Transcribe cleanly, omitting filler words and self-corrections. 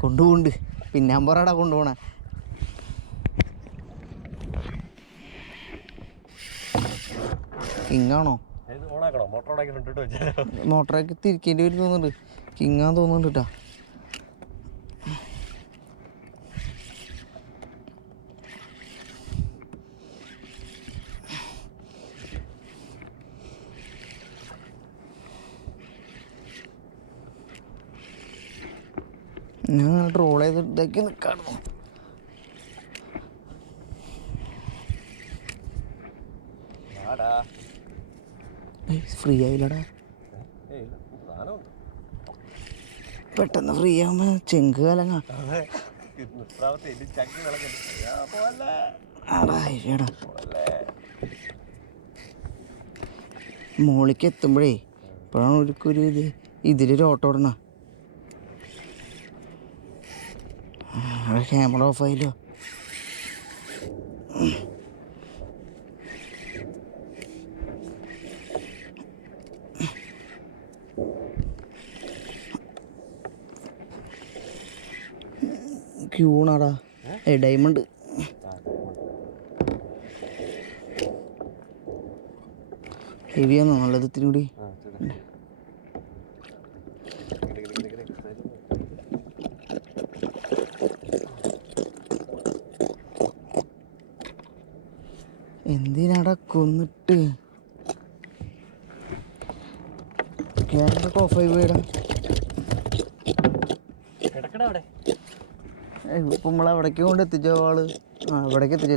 കൊണ്ടുപോണ്ട് പിന്നെ അമ്പറാടാ കൊണ്ടുപോണ. കിങ്ങാണോ? മോട്ടറാക്കി തിരിക്കേണ്ടി വരും തോന്നുന്നുണ്ട്. കിങ്ങാന്ന് തോന്നുന്നുണ്ട് കേട്ടാ. ഞാൻ ട്രോൾ ചെയ്ത് ഇതാക്കി നിൽക്കാണോ? ഫ്രീ ആയില്ലടാ. പെട്ടെന്ന് ഫ്രീ ആവുമ്പോ ചെങ്ക് കലങ്ങാ. മോളിക്ക് എത്തുമ്പോഴേ ഇപ്പോഴാണ് ഒരു ഇതിലൊരു ഓട്ടോ ഇടണ. ക്യാമറ ഓഫായില്ലോ. ക്യൂണാടാ. ഡയമണ്ട് ഹെവിയാണോ? നല്ലത് ഇത്തിരി കൂടി. എന്തിനാടാ കൊന്നിട്ട്? ക്യാമറ ഓഫായി പോയടാ. ഇപ്പം നമ്മളെവിടേക്ക് കൊണ്ട് എത്തിച്ചോ ആള്? ആ, എവിടേക്ക് എത്തിച്ചോ?